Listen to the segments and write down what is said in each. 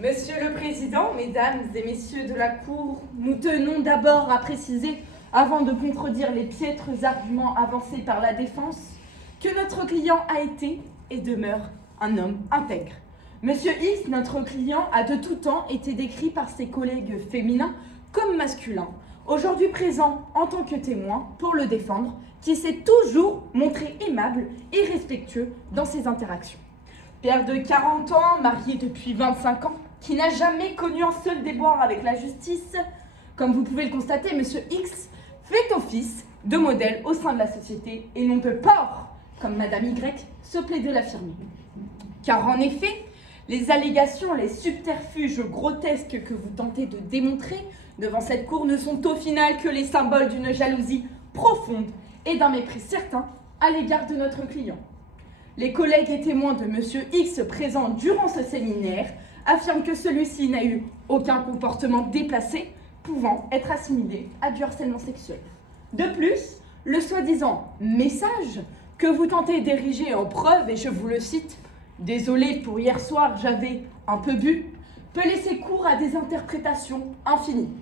Monsieur le Président, Mesdames et Messieurs de la Cour, nous tenons d'abord à préciser, avant de contredire les piètres arguments avancés par la défense, que notre client a été et demeure un homme intègre. Monsieur X, notre client, a de tout temps été décrit par ses collègues féminins comme masculin, aujourd'hui présent en tant que témoin pour le défendre, qui s'est toujours montré aimable et respectueux dans ses interactions. Père de 40 ans, marié depuis 25 ans, qui n'a jamais connu un seul déboire avec la justice, comme vous pouvez le constater, Monsieur X fait office de modèle au sein de la société et non de porc, comme Madame Y se plaît de l'affirmer. Car en effet, les allégations, les subterfuges grotesques que vous tentez de démontrer devant cette cour ne sont au final que les symboles d'une jalousie profonde et d'un mépris certain à l'égard de notre client. Les collègues et témoins de Monsieur X présents durant ce séminaire affirment que celui-ci n'a eu aucun comportement déplacé pouvant être assimilé à du harcèlement sexuel. De plus, le soi-disant message que vous tentez d'ériger en preuve, et je vous le cite, « Désolé pour hier soir, j'avais un peu bu », peut laisser cours à des interprétations infinies.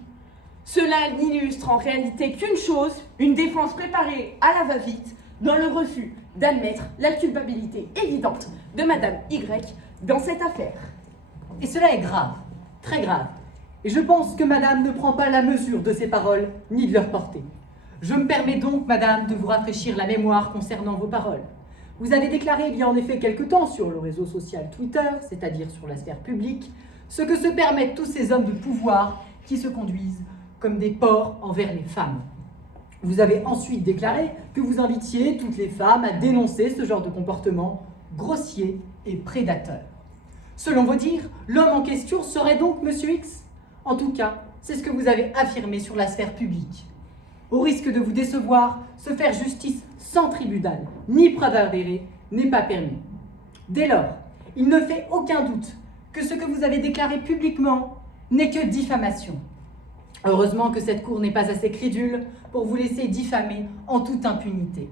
Cela n'illustre en réalité qu'une chose, une défense préparée à la va-vite dans le refus d'admettre la culpabilité évidente de Madame Y dans cette affaire. Et cela est grave, très grave. Et je pense que Madame ne prend pas la mesure de ces paroles, ni de leur portée. Je me permets donc, Madame, de vous rafraîchir la mémoire concernant vos paroles. Vous avez déclaré il y a en effet quelque temps sur le réseau social Twitter, c'est-à-dire sur la sphère publique, ce que se permettent tous ces hommes de pouvoir qui se conduisent comme des porcs envers les femmes. Vous avez ensuite déclaré que vous invitiez toutes les femmes à dénoncer ce genre de comportement grossier et prédateur. Selon vos dires, l'homme en question serait donc Monsieur X. En tout cas, c'est ce que vous avez affirmé sur la sphère publique. Au risque de vous décevoir, se faire justice sans tribunal, ni preuve avérée, n'est pas permis. Dès lors, il ne fait aucun doute que ce que vous avez déclaré publiquement n'est que diffamation. Heureusement que cette cour n'est pas assez crédule pour vous laisser diffamer en toute impunité.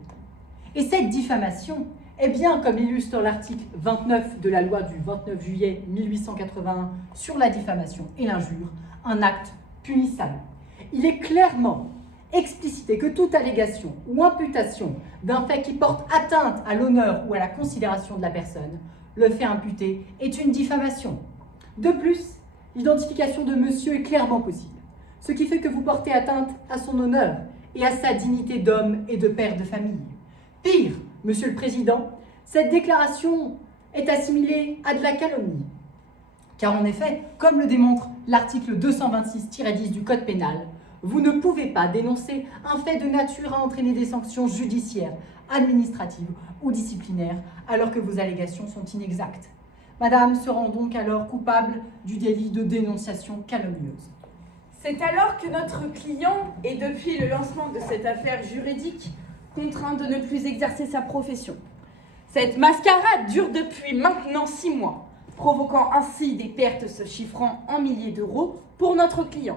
Et cette diffamation est bien, comme l'illustre l'article 29 de la loi du 29 juillet 1881 sur la diffamation et l'injure, un acte punissable. Il est clairement explicité que toute allégation ou imputation d'un fait qui porte atteinte à l'honneur ou à la considération de la personne, le fait imputé est une diffamation. De plus, l'identification de monsieur est clairement possible, ce qui fait que vous portez atteinte à son honneur et à sa dignité d'homme et de père de famille. Pire, Monsieur le Président, cette déclaration est assimilée à de la calomnie. Car en effet, comme le démontre l'article 226-10 du Code pénal, vous ne pouvez pas dénoncer un fait de nature à entraîner des sanctions judiciaires, administratives ou disciplinaires, alors que vos allégations sont inexactes. Madame se rend donc alors coupable du délit de dénonciation calomnieuse. C'est alors que notre client est, depuis le lancement de cette affaire juridique, contraint de ne plus exercer sa profession. Cette mascarade dure depuis maintenant 6 mois, provoquant ainsi des pertes se chiffrant en milliers d'euros pour notre client.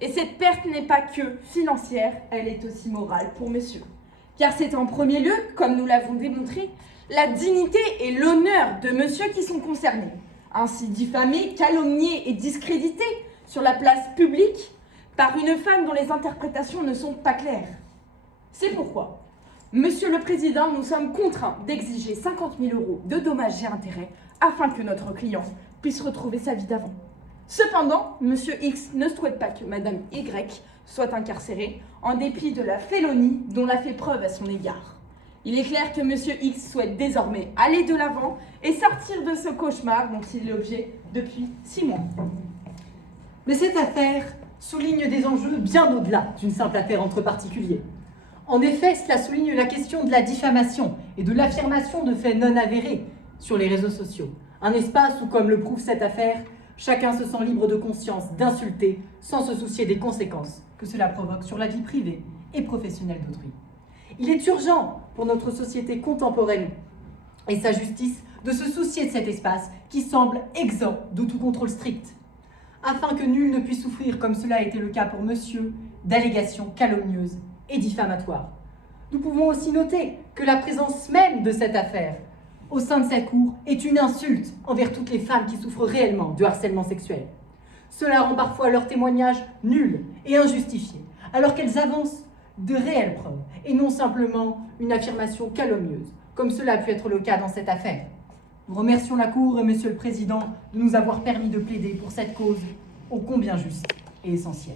Et cette perte n'est pas que financière, elle est aussi morale pour monsieur. Car c'est en premier lieu, comme nous l'avons démontré, la dignité et l'honneur de monsieur qui sont concernés. Ainsi diffamé, calomnié et discrédité sur la place publique par une femme dont les interprétations ne sont pas claires. C'est pourquoi, Monsieur le Président, nous sommes contraints d'exiger 50 000 € de dommages et intérêts afin que notre client puisse retrouver sa vie d'avant. Cependant, Monsieur X ne souhaite pas que Madame Y soit incarcérée en dépit de la félonie dont elle a fait preuve à son égard. Il est clair que Monsieur X souhaite désormais aller de l'avant et sortir de ce cauchemar dont il est l'objet depuis 6 mois. Mais cette affaire souligne des enjeux bien au-delà d'une simple affaire entre particuliers. En effet, cela souligne la question de la diffamation et de l'affirmation de faits non avérés sur les réseaux sociaux. Un espace où, comme le prouve cette affaire, chacun se sent libre de conscience d'insulter sans se soucier des conséquences que cela provoque sur la vie privée et professionnelle d'autrui. Il est urgent pour notre société contemporaine et sa justice de se soucier de cet espace qui semble exempt de tout contrôle strict, afin que nul ne puisse souffrir, comme cela a été le cas pour monsieur, d'allégations calomnieuses et diffamatoires. Nous pouvons aussi noter que la présence même de cette affaire au sein de cette cour est une insulte envers toutes les femmes qui souffrent réellement du harcèlement sexuel. Cela rend parfois leurs témoignages nuls et injustifiés, alors qu'elles avancent de réelles preuves et non simplement une affirmation calomnieuse, comme cela a pu être le cas dans cette affaire. Nous remercions la Cour et Monsieur le Président de nous avoir permis de plaider pour cette cause ô combien juste et essentielle.